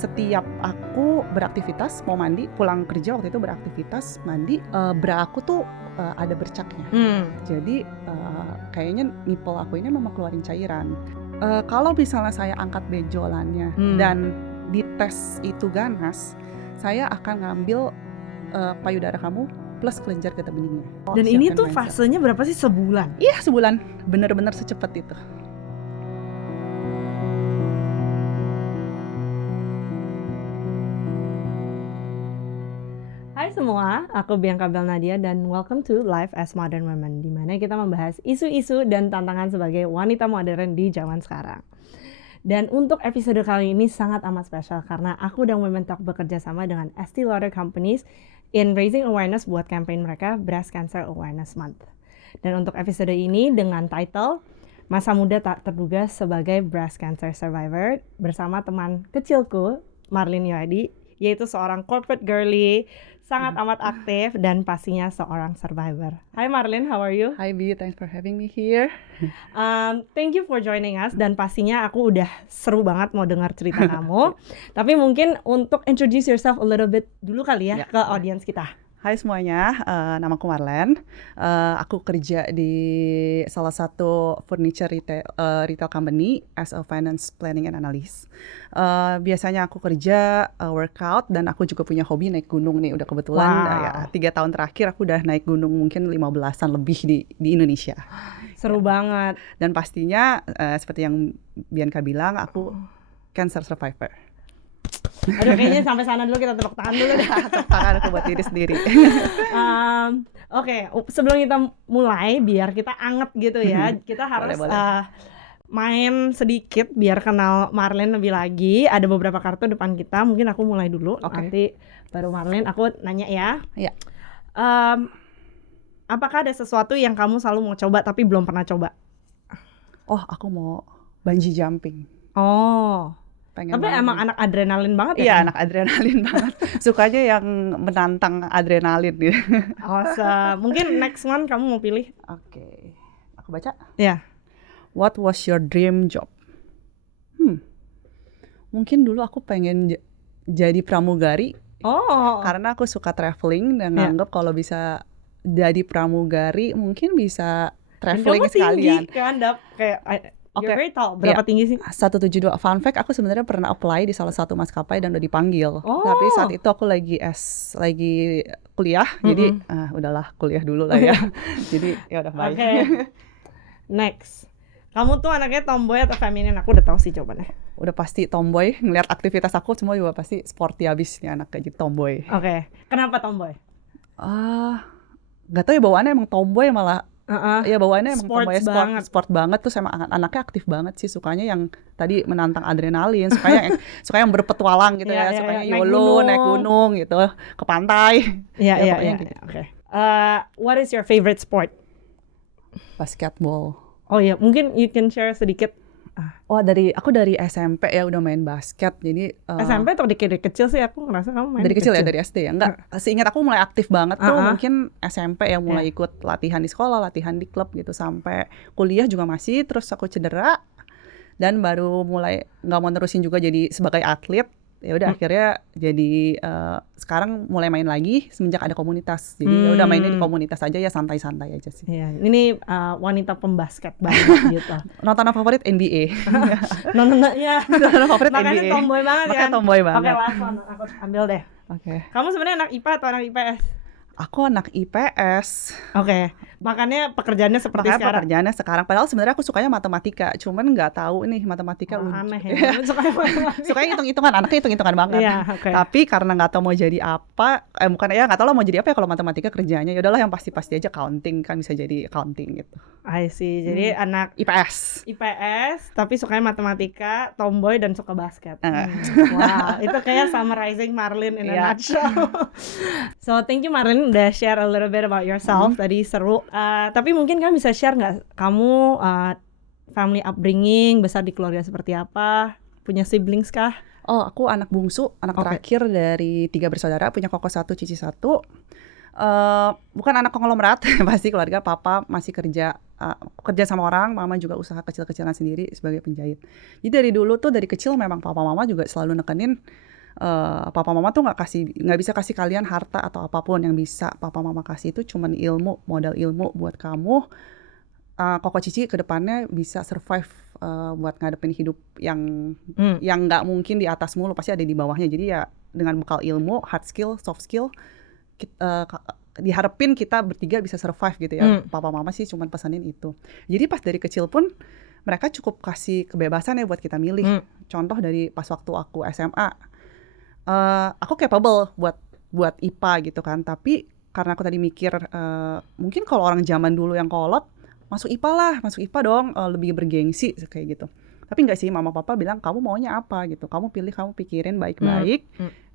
setiap aku beraktivitas, mau mandi, pulang kerja waktu itu beraktivitas, mandi, bra aku tuh ada bercaknya. Jadi kayaknya nipple aku ini memang keluarin cairan. Kalau misalnya saya angkat benjolannya dan dites itu ganas, saya akan ngambil payudara kamu plus kelenjar getah beningnya. Dan ini tuh fasenya berapa sih, sebulan? Iya, sebulan. Bener-bener secepat itu. Hai semua, aku Bianca Belnadia dan welcome to Life as Modern Women, di mana kita membahas isu-isu dan tantangan sebagai wanita modern di zaman sekarang. Dan untuk episode kali ini sangat amat spesial karena aku dan Women Talk bekerja sama dengan Estee Lauder Companies in raising awareness buat campaign mereka Breast Cancer Awareness Month. Dan untuk episode ini dengan title Masa Muda Tak Terduga Sebagai Breast Cancer Survivor bersama teman kecilku Marlene Yohadi, yaitu seorang corporate girly, sangat amat aktif dan pastinya seorang survivor. Hi Marlene, how are you? Hi B, thanks for having me here. Thank you for joining us dan pastinya aku udah seru banget mau dengar cerita kamu. Tapi mungkin untuk introduce yourself a little bit dulu kali ya ke audience kita. Hai semuanya, namaku Marlene. Aku kerja di salah satu furniture retail company as a finance planning and analyst. Biasanya aku kerja workout dan aku juga punya hobi naik gunung nih. Udah kebetulan ya 3 tahun terakhir aku udah naik gunung mungkin 15-an lebih di Indonesia. Seru banget. Dan pastinya seperti yang Bianca bilang, aku cancer survivor. Aduh, kayaknya sampai sana dulu, kita tepuk tangan dulu. Tepuk tangan aku buat diri sendiri. Oke, sebelum kita mulai, biar kita anget gitu ya, kita harus main sedikit biar kenal Marlene lebih lagi. Ada beberapa kartu depan kita, mungkin aku mulai dulu, nanti baru Marlene. Aku nanya ya. Iya. Apakah ada sesuatu yang kamu selalu mau coba tapi belum pernah coba? Oh, aku mau bungee jumping. Oh. Pengen tapi emang anak adrenalin banget ya? Iya, anak adrenalin banget. Sukanya yang menantang adrenalin gitu. Awesome. Mungkin next one kamu mau pilih? Oke. Aku baca? Iya. What was your dream job? Mungkin dulu aku pengen jadi pramugari. Oh. Karena aku suka traveling dan nganggep kalau bisa jadi pramugari mungkin bisa traveling sekalian. Tinggi kan, kayak you're very tall. Berapa tinggi sih? 172. Fun fact, aku sebenarnya pernah apply di salah satu maskapai dan udah dipanggil. Tapi saat itu aku lagi kuliah, jadi udahlah kuliah dulu lah ya. Jadi ya udah bye. Next. Kamu tuh anaknya tomboy atau feminin? Aku udah tahu sih jawabannya. Udah pasti tomboy. Ngeliat aktivitas aku semua juga pasti sporty abis nih anak kayak gitu, tomboy. Kenapa tomboy? Gak tau ya, bawaannya emang tomboy malah. Ya bawaannya emang tomboy sport banget. Terus emang anaknya aktif banget sih, sukanya yang tadi menantang adrenalin, suka yang berpetualang gitu ya, sukanya YOLO, naik gunung gitu, ke pantai. Iya. What is your favorite sport? Basketball. Oh iya, mungkin you can share sedikit. Aku dari SMP ya udah main basket. Jadi SMP atau dari kecil sih aku ngerasa kamu main dari kecil ya, dari SD ya. Enggak, seingat aku mulai aktif banget tuh mungkin SMP ya, mulai ikut latihan di sekolah, latihan di klub gitu, sampai kuliah juga masih. Terus aku cedera dan baru mulai nggak mau nerusin juga jadi sebagai atlet. Ya udah akhirnya jadi sekarang mulai main lagi semenjak ada komunitas. Jadi ya udah mainnya di komunitas aja ya, santai-santai aja sih. Iya, ini wanita pembasket banget gitu. Nonton favorit NBA. Nonton favorit makanya NBA. Tomboy banget ya. Makanya tomboy banget. Oke, last one aku ambil deh. Oke. Kamu sebenarnya anak IPA atau anak IPS? Aku anak IPS. Makanya pekerjaannya seperti sekarang. Pekerjaannya sekarang. Padahal sebenarnya aku sukanya matematika, cuman nggak tahu nih matematika. Aneh ya. Sukanya hitung-hitungan, anaknya hitung-hitungan banget. Tapi karena nggak tahu mau jadi apa, nggak tahu lah mau jadi apa ya kalau matematika kerjanya. Ya udahlah yang pasti-pasti aja accounting, kan bisa jadi accounting gitu. I see. Jadi anak IPS, tapi sukanya matematika, tomboy dan suka basket. Wow, itu kayak summarizing Marlene in a nutshell. So thank you Marlene udah share a little bit about yourself. Tadi seru. Tapi mungkin kan bisa share nggak kamu family upbringing, besar di keluarga seperti apa? Punya siblings kah? Oh, aku anak bungsu, anak terakhir dari 3 bersaudara, punya koko 1, cici 1. Bukan anak konglomerat, pasti keluarga papa masih kerja sama orang, mama juga usaha kecil-kecilan sendiri sebagai penjahit. Jadi dari dulu tuh, dari kecil memang papa mama juga selalu nekenin papa mama tuh nggak bisa kasih kalian harta atau apapun. Yang bisa papa mama kasih itu cuman ilmu, modal ilmu buat kamu Koko Cici ke depannya bisa survive buat ngadepin hidup yang nggak mungkin di atas mulu, pasti ada di bawahnya. Jadi ya dengan bekal ilmu, hard skill, soft skill, diharapin kita bertiga bisa survive gitu ya. Papa mama sih cuman pesanin itu. Jadi pas dari kecil pun mereka cukup kasih kebebasan ya buat kita milih. Contoh dari pas waktu aku SMA, aku capable buat IPA gitu kan. Tapi karena aku tadi mikir mungkin kalau orang zaman dulu yang kolot, masuk IPA dong, lebih bergengsi kayak gitu. Tapi enggak sih, mama papa bilang kamu maunya apa gitu. Kamu pilih, kamu pikirin baik-baik.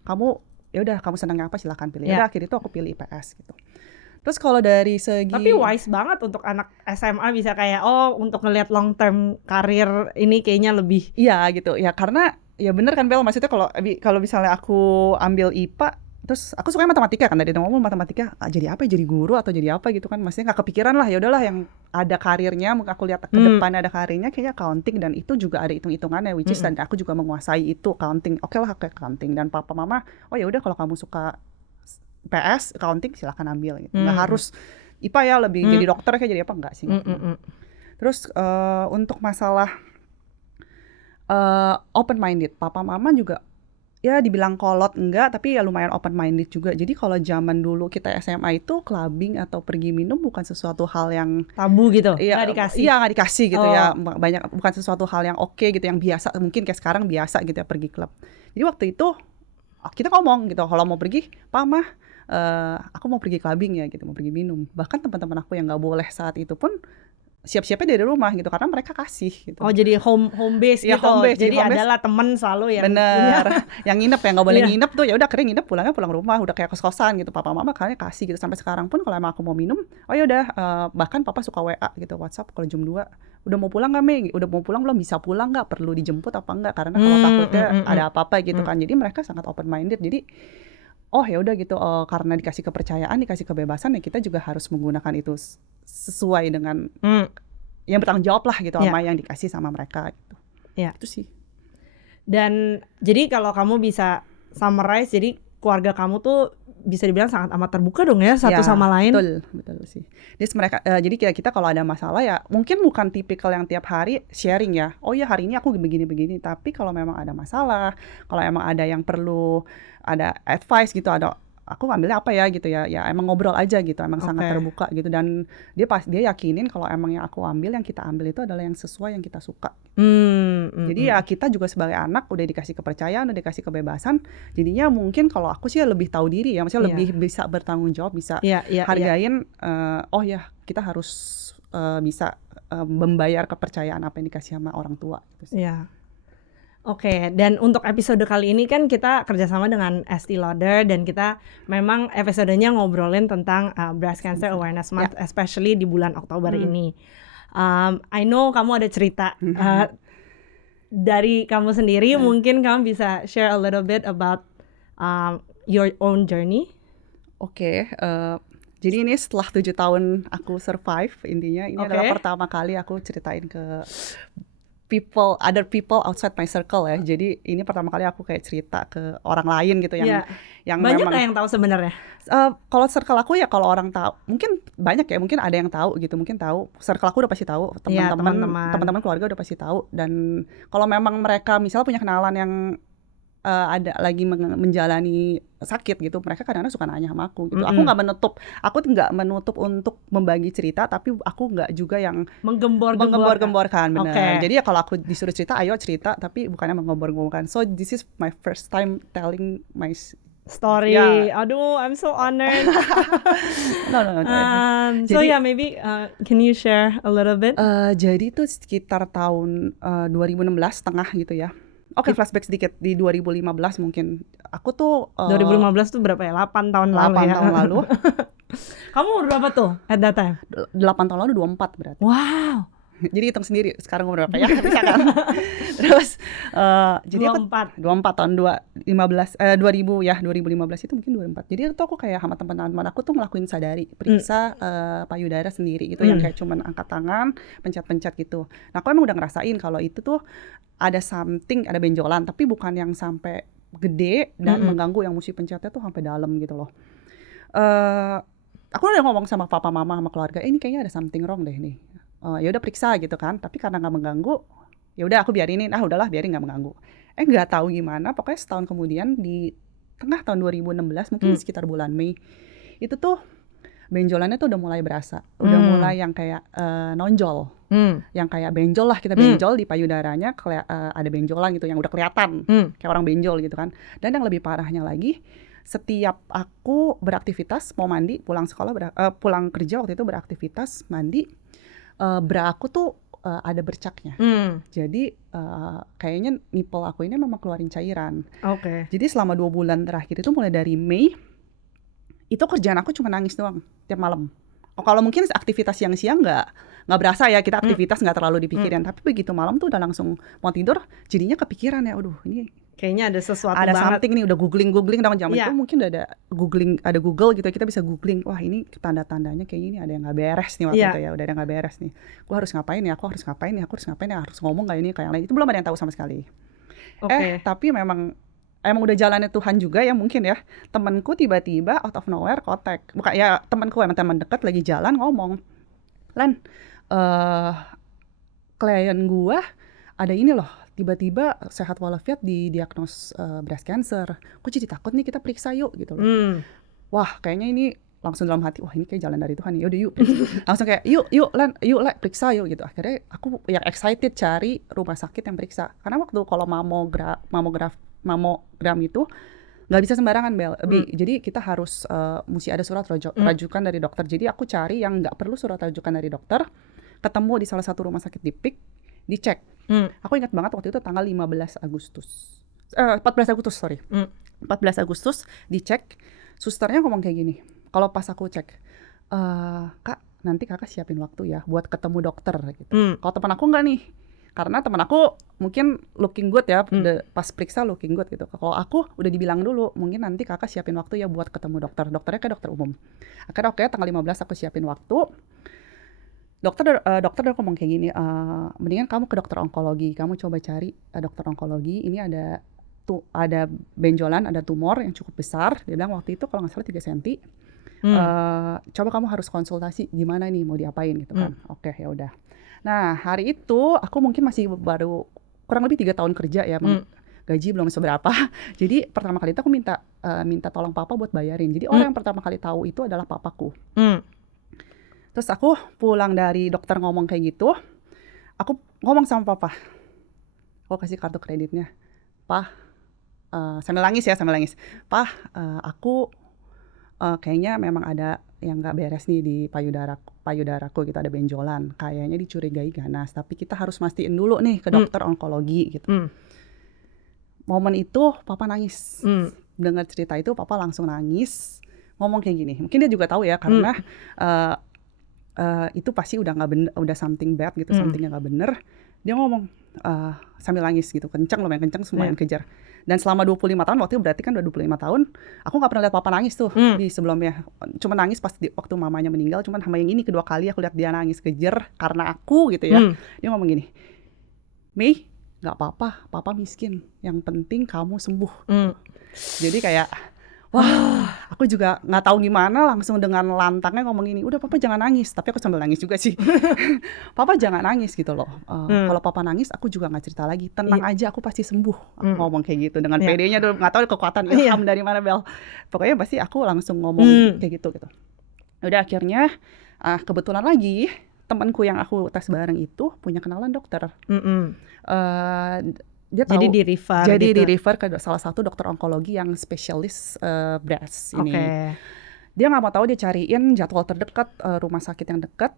Kamu ya udah, kamu senangnya apa silakan pilih. Ya udah, akhirnya itu aku pilih IPS gitu. Terus kalau dari segi, tapi wise banget untuk anak SMA bisa kayak untuk ngelihat long term karir ini kayaknya lebih. Iya gitu. Ya karena ya bener kan Bel, maksudnya kalau misalnya aku ambil IPA, terus aku suka matematika kan, dari ngomong matematika jadi apa ya, jadi guru atau jadi apa gitu kan, maksudnya nggak kepikiran lah. Ya udahlah yang ada karirnya, aku lihat ke depan ada karirnya kayaknya accounting, dan itu juga ada hitung-hitungannya, which is dan aku juga menguasai itu accounting. Oke lah ke accounting, dan papa mama ya udah kalau kamu suka PS accounting silakan ambil gitu. Nggak harus IPA ya, lebih jadi dokter kayak jadi apa, enggak sih. Terus untuk masalah open minded, papa mama juga ya dibilang kolot enggak, tapi ya lumayan open minded juga. Jadi kalau zaman dulu kita SMA itu clubbing atau pergi minum bukan sesuatu hal yang tabu gitu. Nggak dikasih. Iya, nggak dikasih gitu ya. Bukan sesuatu hal yang oke gitu, yang biasa. Mungkin kayak sekarang biasa gitu ya pergi klub. Jadi waktu itu kita ngomong gitu, kalau mau pergi, "Pa, Mah, aku mau pergi clubbing ya gitu, mau pergi minum." Bahkan teman-teman aku yang nggak boleh saat itu pun siap-siapnya dari rumah gitu, karena mereka kasih gitu. Jadi home base ya, gitu. Jadi adalah teman selalu yang bener yang nginep ya, nggak boleh nginep tuh. Ya udah akhirnya nginep, pulangnya pulang rumah, udah kayak kos-kosan gitu. Papa mama kalian kasih gitu. Sampai sekarang pun kalau emang aku mau minum, ya udah, bahkan papa suka WA gitu, WhatsApp kalau jam 2, udah mau pulang nggak Mei? Udah mau pulang belum? Bisa pulang nggak? Perlu dijemput apa enggak? Karena kalau takutnya ada apa-apa gitu kan. Jadi mereka sangat open minded. Jadi ya udah gitu, karena dikasih kepercayaan, dikasih kebebasan, ya kita juga harus menggunakan itu sesuai dengan yang bertanggung jawab lah gitu sama yang dikasih sama mereka gitu. Itu sih. Dan jadi kalau kamu bisa summarize, jadi keluarga kamu tuh bisa dibilang sangat amat terbuka dong ya satu sama lain. Betul sih. Jadi kita kalau ada masalah ya mungkin bukan tipikal yang tiap hari sharing ya. Oh ya hari ini aku begini-begini, tapi kalau memang ada masalah, kalau emang ada yang perlu ada advice gitu, aku ngambilnya apa ya gitu ya emang ngobrol aja gitu, emang sangat terbuka gitu. Dan dia yakinin kalau emang yang kita ambil itu adalah yang sesuai yang kita suka. Jadi ya kita juga sebagai anak udah dikasih kepercayaan, udah dikasih kebebasan, jadinya mungkin kalau aku sih lebih tahu diri ya, maksudnya lebih bisa bertanggung jawab, bisa hargain kita harus bisa membayar kepercayaan apa yang dikasih sama orang tua gitu sih. Oke, dan untuk episode kali ini kan kita kerjasama dengan Estee Lauder, dan kita memang episodenya ngobrolin tentang Breast Cancer Awareness Month, especially di bulan Oktober ini. I know kamu ada cerita dari kamu sendiri, mungkin kamu bisa share a little bit about your own journey. Jadi ini setelah 7 tahun aku survive, intinya ini adalah pertama kali aku ceritain ke other people outside my circle ya. Jadi ini pertama kali aku kayak cerita ke orang lain gitu yang banyak memang yang tahu sebenarnya. Kalau circle aku ya, kalau orang tahu mungkin banyak ya, mungkin ada yang tahu gitu, mungkin tahu. Circle aku udah pasti tahu, teman-teman keluarga udah pasti tahu. Dan kalau memang mereka misalnya punya kenalan yang ada lagi menjalani sakit gitu, mereka kadang-kadang suka nanya sama aku gitu. Aku nggak menutup untuk membagi cerita, tapi aku nggak juga yang menggembor-gemborkan, benar. Jadi ya kalau aku disuruh cerita, ayo cerita, tapi bukannya menggembor-gemborkan. So this is my first time telling my story. Aduh, I'm so honored. No. So maybe can you share a little bit? Jadi tuh sekitar tahun 2016 tengah gitu ya. Flashback sedikit, di 2015 mungkin. Aku tuh 2015 tuh berapa ya? 8 tahun lalu ya? 8 tahun lalu. Kamu umur berapa tuh at that time? 8 tahun lalu 24 berarti. Wow. Jadi hitung sendiri sekarang umur berapa ya, bisa kan? Terus jadi 24 tahun 2015 itu mungkin 24. Jadi itu aku kayak sama teman-teman aku tuh ngelakuin sadari, periksa payudara sendiri gitu, yang kayak cuman angkat tangan, pencet-pencet gitu. Nah, aku emang udah ngerasain kalau itu tuh ada benjolan, tapi bukan yang sampai gede dan Mm-mm. mengganggu yang mesti pencetnya tuh sampai dalam gitu loh. Eh, aku udah ngomong sama papa mama sama keluarga, ini kayaknya ada something wrong deh nih. Ya udah periksa gitu kan, tapi karena nggak mengganggu, ya udah aku biarinin. Udahlah biarin nggak mengganggu. Nggak tahu gimana, pokoknya setahun kemudian di tengah tahun 2016 mungkin di sekitar bulan Mei itu tuh benjolannya tuh udah mulai berasa, udah mulai yang kayak nonjol, yang kayak benjol lah, kita benjol di payudaranya, ada benjolan gitu yang udah kelihatan kayak orang benjol gitu kan. Dan yang lebih parahnya lagi, setiap aku beraktivitas mau mandi, pulang sekolah, pulang kerja waktu itu beraktivitas mandi, bra aku tuh ada bercaknya. Jadi kayaknya nipple aku ini memang keluarin cairan. Jadi selama 2 bulan terakhir itu mulai dari Mei itu kerjaan aku cuma nangis doang tiap malam. Kalau mungkin aktivitas siang-siang nggak berasa ya, kita aktivitas nggak terlalu dipikirin. Tapi begitu malam tuh udah langsung mau tidur, jadinya kepikiran ya, aduh ini kayaknya ada sesuatu ada banget. something nih, udah googling dalam zaman itu mungkin udah ada Google gitu, kita bisa googling, wah ini tanda-tandanya kayaknya ini ada yang nggak beres nih waktu itu ya, udah ada yang nggak beres nih. Gue harus ngapain ya, aku harus ngapain ya, harus ngomong nggak ini kayak yang lain. Itu belum ada yang tahu sama sekali. Tapi memang udah jalannya Tuhan juga ya mungkin ya. Temanku tiba-tiba out of nowhere kontak. Bukan ya, temanku emang teman dekat lagi jalan ngomong, "Len, klien gua ada ini loh, tiba-tiba sehat walafiat didiagnos breast cancer. Gue jadi takut nih, kita periksa yuk," gitu loh. Wah, kayaknya ini langsung dalam hati, wah ini kayak jalan dari Tuhan nih. Yaudah yuk. Langsung kayak yuk Len, periksa yuk gitu. Akhirnya aku yang excited cari rumah sakit yang periksa. Karena waktu kalau mamogram itu nggak bisa sembarangan, Bel. Jadi kita harus mesti ada surat rujukan dari dokter. Jadi aku cari yang nggak perlu surat rujukan dari dokter, ketemu di salah satu rumah sakit di PIK, dicek. Aku ingat banget waktu itu tanggal 14 Agustus dicek. Susternya ngomong kayak gini, kalau pas aku cek, "Kak, nanti kakak siapin waktu ya buat ketemu dokter," gitu. Kalau teman aku nggak nih, karena teman aku mungkin looking good ya, pas periksa looking good gitu. Kalau aku udah dibilang dulu, mungkin nanti kakak siapin waktu ya buat ketemu dokter. Dokternya kayak dokter umum. Akhirnya oke, tanggal 15 aku siapin waktu. Dokter udah ngomong kayak gini, mendingan kamu ke dokter onkologi. Kamu coba cari dokter onkologi. Ini ada benjolan, ada tumor yang cukup besar. Dia bilang waktu itu kalau nggak salah 3 cm. Coba kamu harus konsultasi gimana nih mau diapain gitu kan. Oke, ya udah. Nah, hari itu aku mungkin masih baru kurang lebih 3 tahun kerja ya, gaji belum seberapa. Jadi pertama kali itu aku minta tolong papa buat bayarin. Jadi orang yang pertama kali tahu itu adalah papaku. Terus aku pulang dari dokter ngomong kayak gitu, aku ngomong sama papa, aku kasih kartu kreditnya, "Pak," sambil nangis, "Pak, aku kayaknya memang ada yang nggak beres nih di payudaraku gitu, ada benjolan, kayaknya dicurigai ganas, tapi kita harus mastiin dulu nih ke dokter onkologi," gitu. Momen itu papa nangis. Dengar cerita itu papa langsung nangis, ngomong kayak gini, mungkin dia juga tahu ya karena itu pasti udah nggak bener, udah something bad gitu, something yang nggak bener. Dia ngomong sambil nangis gitu, lumayan kenceng, semuanya kejar. Dan selama 25 tahun, waktu itu berarti kan udah 25 tahun, aku nggak pernah lihat papa nangis tuh di sebelumnya. Cuma nangis pas waktu mamanya meninggal, cuman sama yang ini kedua kali aku lihat dia nangis kejer karena aku gitu ya. Dia ngomong gini, "Mei, nggak apa-apa, papa miskin, yang penting kamu sembuh." Jadi kayak wah, aku juga nggak tahu gimana, langsung dengan lantangnya ngomong gini, "Udah papa jangan nangis." Tapi aku sambil nangis juga sih. "Papa jangan nangis," gitu loh. Kalau papa nangis aku juga nggak cerita lagi. "Tenang aja, aku pasti sembuh." Aku ngomong kayak gitu dengan pedenya dulu, nggak tahu kekuatan ilham dari mana, Bel. Pokoknya pasti aku langsung ngomong kayak gitu. Udah akhirnya kebetulan lagi temanku yang aku tes bareng itu punya kenalan dokter. Dia tahu, jadi di refer ke salah satu dokter onkologi yang spesialis breast ini. Dia nggak mau tahu, dia cariin jadwal terdekat, rumah sakit yang dekat,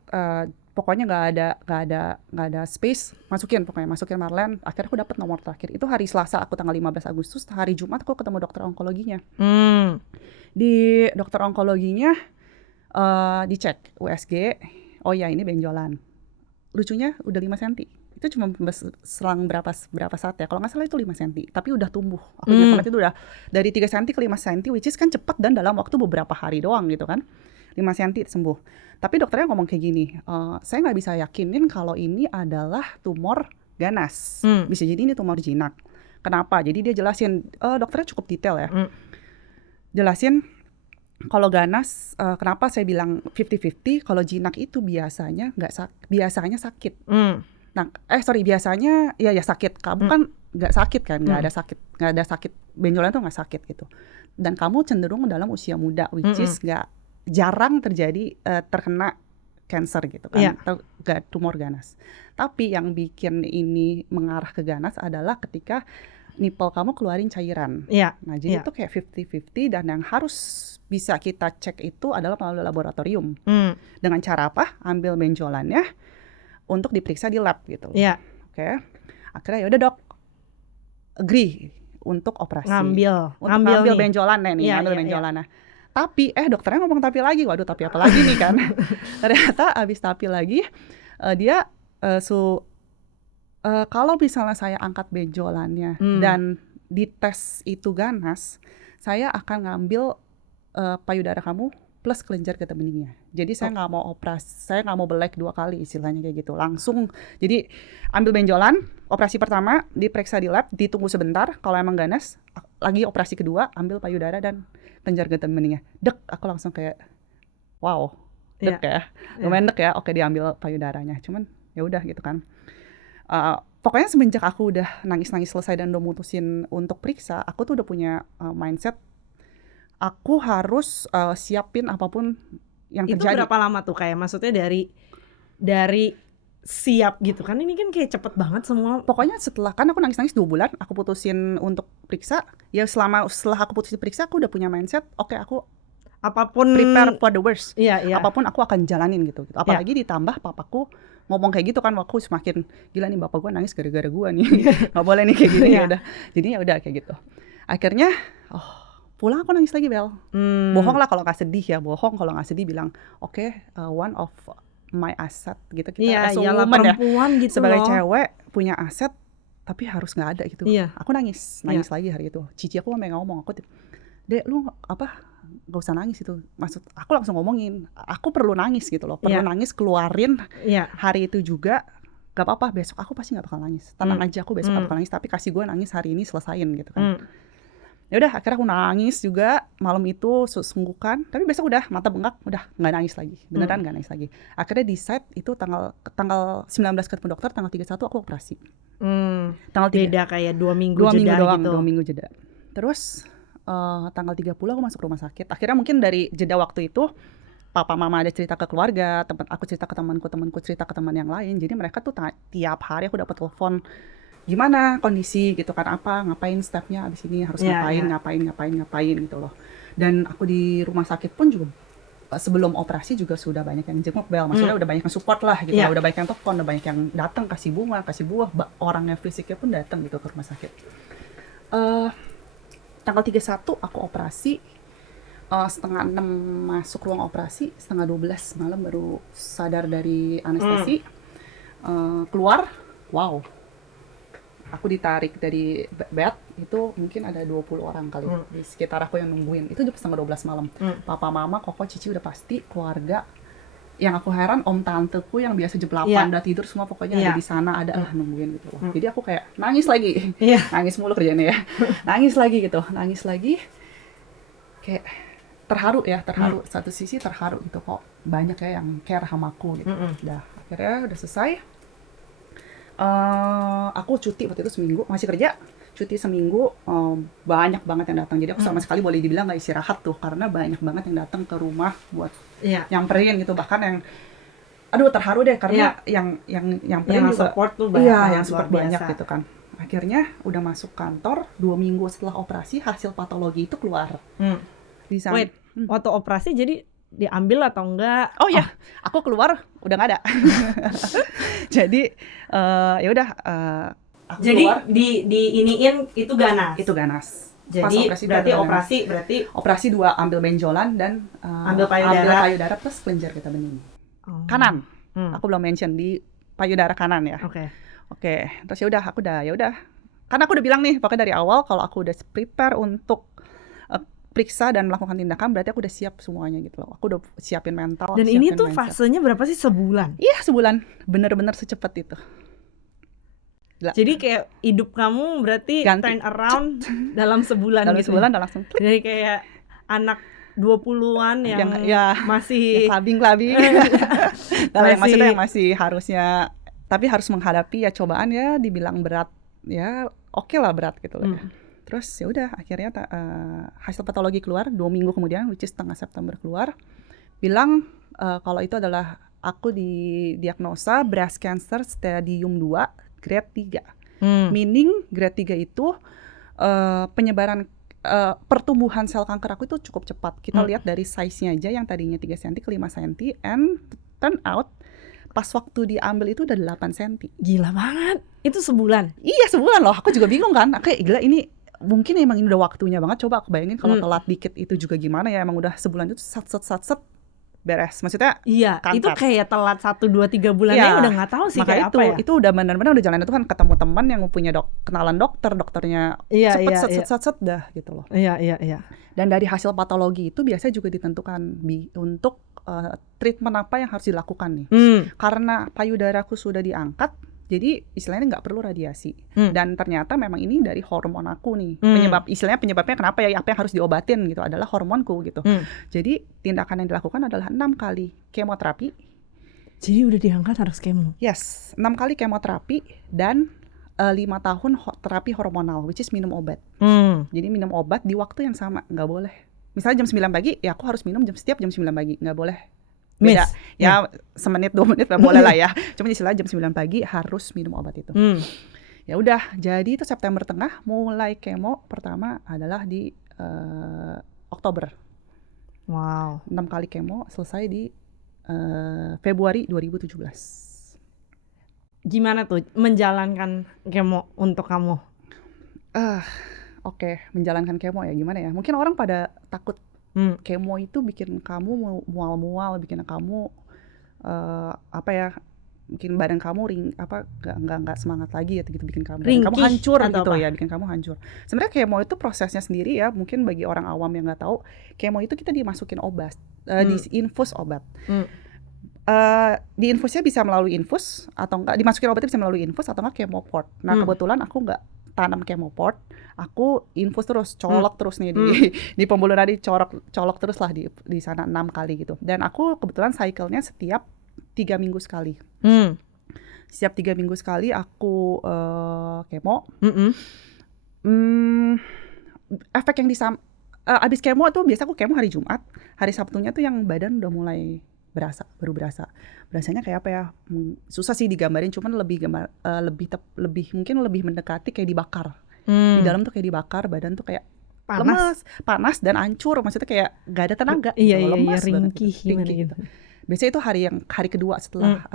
pokoknya nggak ada space, masukin Marlen. Akhirnya aku dapat nomor terakhir itu hari Selasa, aku tanggal 15 Agustus, hari Jumat aku ketemu dokter onkologinya. Di dokter onkologinya dicek USG, oh ya ini benjolan, lucunya udah 5 cm. Itu cuma selang berapa saat ya, kalau nggak salah itu 5 cm, tapi udah tumbuh. Aku ingat banget itu udah dari 3 cm ke 5 cm, which is kan cepat dan dalam waktu beberapa hari doang gitu kan. 5 cm sembuh. Tapi dokternya ngomong kayak gini, "Saya nggak bisa yakinin kalau ini adalah tumor ganas. Bisa jadi ini tumor jinak. Kenapa? Jadi dia jelasin, dokternya cukup detail ya. Jelasin kalau ganas, kenapa saya bilang 50-50, kalau jinak itu biasanya biasanya sakit. Nah, biasanya ya sakit. Kamu kan nggak sakit kan, nggak ada sakit. Benjolan tuh nggak sakit gitu. Dan kamu cenderung dalam usia muda, which is jarang terjadi terkena cancer gitu kan, atau tumor ganas. Tapi yang bikin ini mengarah ke ganas adalah ketika nipple kamu keluarin cairan. Nah, jadi itu kayak 50-50, dan yang harus bisa kita cek itu adalah melalui laboratorium. Dengan cara apa? Ambil benjolannya untuk diperiksa di lab gitu. Oke. Akhirnya ya udah dok, agree untuk operasi. Ngambil benjolannya nih, benjolannya. Tapi dokternya ngomong tapi lagi. Waduh, tapi apa lagi nih kan? Ternyata abis tapi lagi dia kalau misalnya saya angkat benjolannya dan dites itu ganas, saya akan ngambil payudara kamu plus kelenjar getah beningnya. Jadi saya nggak mau operasi, saya nggak mau belek 2 kali istilahnya kayak gitu. Langsung, jadi ambil benjolan, operasi pertama diperiksa di lab, ditunggu sebentar. Kalau emang ganas, lagi operasi kedua, ambil payudara dan kelenjar getah beningnya. Dek, aku langsung kayak, wow, dek ya, lumayan dek ya. Oke, diambil payudaranya. Cuman ya udah gitu kan. Pokoknya semenjak aku udah nangis-nangis selesai dan udah mutusin untuk periksa, aku tuh udah punya mindset aku harus siapin apapun yang terjadi. Itu berapa lama tuh, kayak maksudnya dari siap gitu kan, ini kan kayak cepet banget semua. Pokoknya setelah, kan aku nangis-nangis 2 bulan, aku putusin untuk periksa, ya setelah aku putusin periksa, aku udah punya mindset, oke, aku apapun prepare for the worst. Apapun aku akan jalanin gitu. Apalagi ditambah papaku ngomong kayak gitu kan, aku semakin gila nih, bapak gue nangis gara-gara gue nih. Nggak boleh nih kayak gini. Ya udah. Jadi ya udah kayak gitu. Akhirnya pulang aku nangis lagi, Bel. Bohong lah kalau nggak sedih ya, kalau nggak sedih bilang oke, one of my asset gitu, kita as a woman perempuan ya, gitu sebagai loh. Cewek punya aset tapi harus nggak ada gitu. Aku nangis lagi hari itu. Cici aku sampai ngomong, Dek, lu gak usah nangis itu. Maksud aku langsung ngomongin, aku perlu nangis gitu loh, perlu nangis, keluarin hari itu juga. Gak apa-apa, besok aku pasti gak bakal nangis. Tenang aja, aku besok gak bakal nangis, tapi kasih gue nangis hari ini, selesain gitu kan. Ya udah, akhirnya aku nangis juga malam itu, sungguhkan. Tapi besok udah mata bengkak, udah nggak nangis lagi, beneran nggak nangis lagi. Akhirnya decide itu tanggal 19 ketemu dokter, tanggal 31 aku operasi. Tanggal 3. Beda kayak 2 minggu jeda doang, gitu. 2 minggu jeda. Terus tanggal 30 aku masuk rumah sakit. Akhirnya mungkin dari jeda waktu itu, papa mama ada cerita ke keluarga, aku cerita ke temanku cerita ke teman yang lain. Jadi mereka tuh tiap hari aku dapat telepon, gimana kondisi gitu kan, ngapain stepnya abis ini, harus ngapain gitu loh. Dan aku di rumah sakit pun juga sebelum operasi juga sudah banyak yang jenguk, Bel. Maksudnya udah banyak yang support lah gitu, udah banyak yang telepon, udah banyak yang datang kasih bunga, kasih buah, orangnya fisiknya pun datang gitu ke rumah sakit. Tanggal 31 aku operasi, setengah 6 masuk ruang operasi, setengah 12 malam baru sadar dari anestesi. Keluar, wow, aku ditarik dari bed, itu mungkin ada 20 orang kali di sekitar aku yang nungguin. Itu jam setengah 12 malam. Papa, mama, koko, cici udah pasti, keluarga. Yang aku heran, om tanteku yang biasa jam 8 udah tidur semua pokoknya ada di sana, ada lah nungguin gitu loh. Jadi aku kayak nangis lagi. Nangis mulu kerjanya ya. Nangis lagi gitu. Kayak terharu. Satu sisi terharu gitu, kok banyak ya yang care sama aku gitu. Udah, akhirnya udah selesai. Aku cuti waktu itu seminggu, masih kerja, cuti seminggu, banyak banget yang datang. Jadi aku sama sekali boleh dibilang nggak istirahat tuh, karena banyak banget yang datang ke rumah buat nyamperin gitu. Bahkan yang, aduh terharu deh, karena yang juga support tuh banyak, yang support banyak gitu kan. Akhirnya udah masuk kantor, 2 minggu setelah operasi hasil patologi itu keluar. Di sana. Wait, waktu operasi jadi diambil atau enggak? Oh ya, aku keluar udah nggak ada. Jadi ya udah. Jadi keluar, diiniin itu ganas. Itu ganas. Jadi operasi 2, ambil benjolan dan ambil payudara plus kelenjar getah bening. Kanan. Aku belum mention di payudara kanan ya. Oke. Terus ya udah. Karena aku udah bilang nih, pokoknya dari awal kalau aku udah prepare untuk periksa dan melakukan tindakan, berarti aku udah siap semuanya gitu loh. Aku udah siapin mental. Dan ini tuh mindset. Fasenya berapa sih, sebulan? Iya, sebulan. Bener-bener secepat itu. Jadi kayak hidup kamu berarti Ganti. turn around dalam sebulan Dalam gitu. sebulan udah langsung klik. Dari kayak anak 20-an yang masih kelabing. Kalau yang maksudnya yang masih harusnya, tapi harus menghadapi ya cobaan ya, dibilang berat ya, oke lah berat gitu loh. Terus ya udah akhirnya hasil patologi keluar 2 minggu kemudian, which is tengah September keluar, bilang kalau itu adalah aku didiagnosa breast cancer stadium 2 grade 3. Meaning grade 3 itu penyebaran pertumbuhan sel kanker aku itu cukup cepat. Kita lihat dari size-nya aja yang tadinya 3 cm ke 5 cm, and turn out pas waktu diambil itu udah 8 cm. Gila banget. Itu sebulan? Iya, sebulan loh. Aku juga bingung kan. Kayak gila, ini mungkin emang ini udah waktunya banget. Coba aku bayangin kalau telat dikit itu juga gimana ya. Emang udah sebulan itu sat beres. Maksudnya iya, kanker. Itu kayak telat 1, 2, 3 bulan ya, udah nggak tahu sih kayak itu, apa ya. Itu udah benar-benar udah jalan itu kan, ketemu teman yang punya kenalan dokternya cepet set dah gitu loh. Iya. Dan dari hasil patologi itu biasanya juga ditentukan untuk treatment apa yang harus dilakukan nih. Karena payudaraku sudah diangkat, jadi istilahnya nggak perlu radiasi. Dan ternyata memang ini dari hormon aku nih. Penyebabnya kenapa ya, apa yang harus diobatin gitu adalah hormonku gitu. Jadi tindakan yang dilakukan adalah 6 kali kemoterapi. Jadi udah diangkat harus kemo? Yes, 6 kali kemoterapi dan 5 tahun terapi hormonal, which is minum obat. Jadi minum obat di waktu yang sama, nggak boleh. Misalnya jam 9 pagi, ya aku harus minum setiap jam 9 pagi, nggak boleh beda. Ya semenit 2 menit nggak boleh lah ya. Cuma istilahnya jam 9 pagi harus minum obat itu. Ya udah, jadi itu September tengah mulai kemo pertama adalah di Oktober. Wow. 6 kali kemo selesai di Februari 2017. Gimana tuh menjalankan kemo untuk kamu? Oke, menjalankan kemo ya gimana ya? Mungkin orang pada takut kemo itu bikin kamu mual-mual, bikin kamu bikin badan kamu nggak semangat lagi ya gitu, bikin kamu hancur gitu ya, bikin kamu hancur. Sebenarnya kemo itu prosesnya sendiri ya, mungkin bagi orang awam yang nggak tahu, kemo itu kita dimasukin obat, diinfus obat. Diinfusnya bisa melalui infus atau enggak, dimasukin obatnya bisa melalui infus atau enggak kemoport. Nah kebetulan aku nggak tanam kemoport, aku infus terus, colok terus nih di pembuluh nadi, colok terus lah di sana 6 kali gitu. Dan aku kebetulan cycle-nya setiap 3 minggu sekali. Setiap 3 minggu sekali aku kemo. Efek yang abis kemo tuh biasa aku kemo hari Jumat, hari Sabtunya tuh yang badan udah mulai baru berasa. Berasanya kayak apa ya? Susah sih digambarin, cuman lebih mungkin lebih mendekati kayak dibakar. Di dalam tuh kayak dibakar, badan tuh kayak lemas, panas dan hancur. Maksudnya kayak gak ada tenaga. Lemas, ringkih gitu. Biasanya itu hari kedua setelah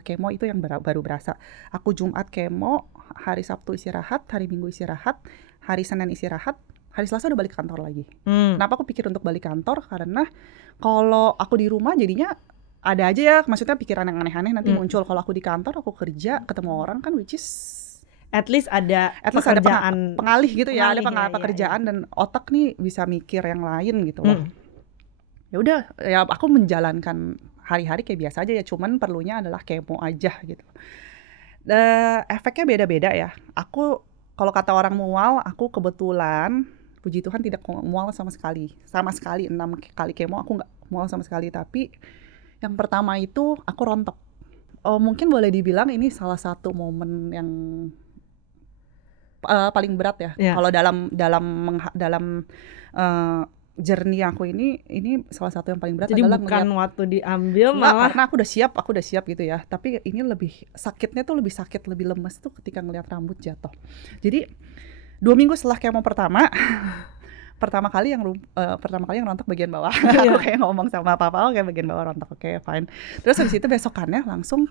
kemo itu yang baru berasa. Aku Jumat kemo, hari Sabtu istirahat, hari Minggu istirahat, hari Senin istirahat, hari Selasa udah balik kantor lagi. Kenapa aku pikir untuk balik kantor? Karena kalau aku di rumah jadinya ada aja ya, maksudnya pikiran yang aneh-aneh nanti muncul. Kalau aku di kantor, aku kerja, ketemu orang kan, which is at least ada pekerjaan, pengalih gitu ya, ada pekerjaan dan otak nih bisa mikir yang lain gitu loh. Ya udah, ya aku menjalankan hari-hari kayak biasa aja ya, cuman perlunya adalah kemo aja gitu. Efeknya beda-beda ya. Aku kalau kata orang mual, aku kebetulan puji Tuhan tidak mual sama sekali. 6 kali kemo aku nggak mual sama sekali. Tapi yang pertama itu aku rontok. Mungkin boleh dibilang ini salah satu momen yang paling berat ya. Kalau dalam journey aku ini salah satu yang paling berat. Jadi adalah bukan waktu diambil malah karena aku udah siap gitu ya. Tapi ini lebih sakitnya tuh lebih lemes tuh ketika ngelihat rambut jatuh. Jadi 2 minggu setelah kemo pertama kali yang rontok bagian bawah. Aku kayak ngomong sama papa, kayak bagian bawah rontok, oke, fine. Terus habis itu besokannya langsung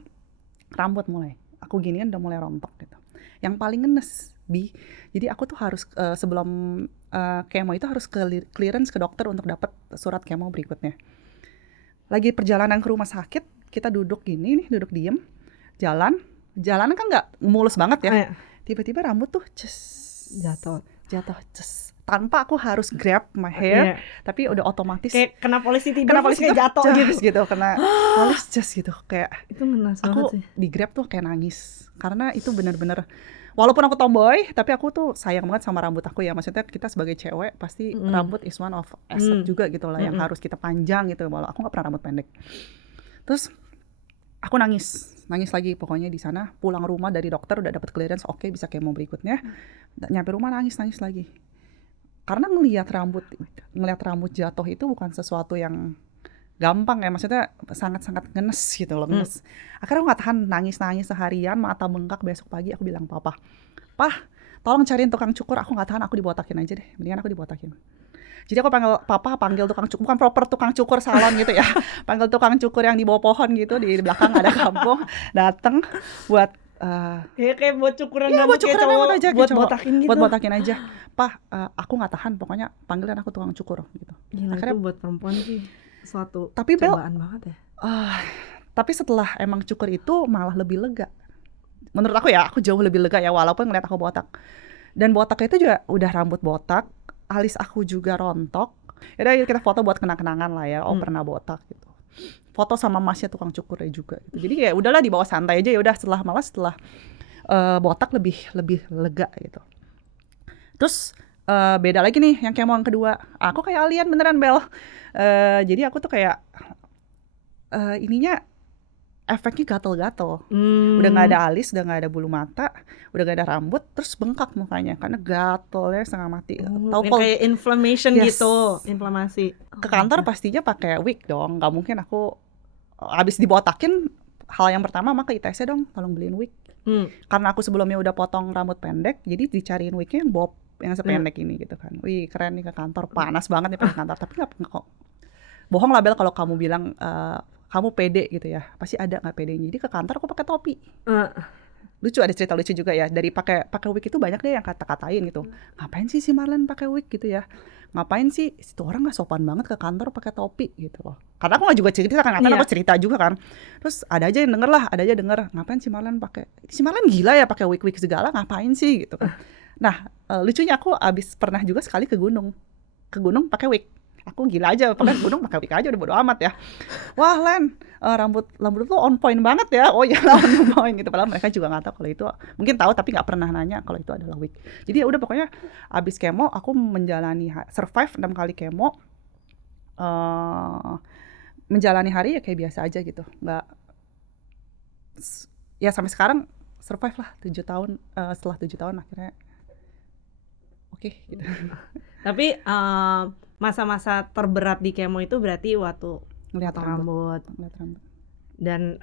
rambut mulai. Aku ginian udah mulai rontok gitu. Yang paling ngenes, jadi aku tuh harus sebelum kemo itu harus clearance ke dokter untuk dapat surat kemo berikutnya. Lagi perjalanan ke rumah sakit, kita duduk gini nih, duduk diem, jalan kan nggak mulus banget ya. Tiba-tiba rambut tuh jatuh. tanpa aku harus grab my hair, tapi udah otomatis kayak kena polisi tidur, kayak jatuh gitu, kena polis just gitu, kayak itu ngenas banget aku sih. di grab tuh kayak nangis karena itu benar-benar, walaupun aku tomboy tapi aku tuh sayang banget sama rambut aku ya, maksudnya kita sebagai cewek pasti rambut is one of asset juga gitu lah, yang harus kita panjang gitu, walau aku nggak pernah rambut pendek. Terus aku nangis lagi pokoknya di sana. Pulang rumah dari dokter udah dapat clearance, oke, bisa kemo berikutnya. Nyampe rumah nangis lagi. Karena ngelihat rambut jatuh itu bukan sesuatu yang gampang ya, maksudnya sangat-sangat ngenes gitu loh, ngenes. Akhirnya aku nggak tahan, nangis seharian, mata bengkak. Besok pagi aku bilang Pah, tolong cariin tukang cukur, aku nggak tahan, aku dibotakin aja deh, mendingan aku dibotakin. Jadi aku panggil tukang cukur, bukan proper tukang cukur salon gitu ya, panggil tukang cukur yang di bawah pohon gitu, di belakang ada kampung, dateng buat kayak buat cukuran rambut aja, buat botakin gitu. Buat botakin aja. Aku nggak tahan, pokoknya panggilin aku tukang cukur gitu. Gila, akhirnya itu buat perempuan sih suatu tapi cobaan banget ya. Tapi setelah emang cukur itu malah lebih lega. Menurut aku ya, aku jauh lebih lega ya, walaupun ngeliat aku botak. Dan botaknya itu juga udah rambut botak, alis aku juga rontok. Yaudah kita foto buat kenang-kenangan lah ya, pernah botak gitu. Foto sama masnya tukang cukurnya juga gitu. Jadi ya udahlah, dibawa santai aja ya udah, setelah botak lebih lega gitu. Terus beda lagi nih yang kemo yang kedua. Aku kayak alien beneran, Bel. Jadi aku tuh kayak ininya efeknya gatel-gatel. Udah nggak ada alis, udah nggak ada bulu mata, udah nggak ada rambut, terus bengkak mukanya karena gatelnya setengah mati. Tahu kayak inflammation gitu, inflamasi. Ke kantor pastinya pakai wig dong, nggak mungkin aku abis dibotakin hal yang pertama mah ke ITC dong, tolong beliin wig. Karena aku sebelumnya udah potong rambut pendek, jadi dicariin wignya yang bob, yang sependek ini gitu kan. Wih keren nih, ke kantor panas banget nih ke kantor, tapi nggak kok. Bohong lah Bel kalau kamu bilang kamu pede gitu ya, pasti ada nggak pedenya. Jadi ke kantor aku pakai topi. Lucu, ada cerita lucu juga ya, dari pakai wig itu banyak deh yang kata-katain gitu. Ngapain sih si Marlen pakai wig gitu ya? Ngapain sih itu orang nggak sopan banget ke kantor pakai topi gitu loh. Karena aku nggak juga cerita kan, aku cerita juga kan. Terus ada aja yang denger, ngapain si Marlen pakai? Si Marlen gila ya pakai wig segala, ngapain sih gitu kan. Nah lucunya aku pernah juga sekali ke gunung pakai wig. Aku gila aja, pakai gunung pakai wig aja udah bodo amat ya. Wah Len, rambut lu on point banget ya. Oh ya on point gitu. Padahal mereka juga nggak tahu kalau itu, mungkin tahu tapi nggak pernah nanya kalau itu adalah wig. Jadi ya udah, pokoknya abis kemo aku menjalani survive 6 kali kemo, menjalani hari ya kayak biasa aja gitu. Nggak, ya sampai sekarang survive lah 7 tahun. Setelah 7 tahun akhirnya oke gitu. Tapi masa-masa terberat di kemo itu berarti waktu ngeliat rambut. Dan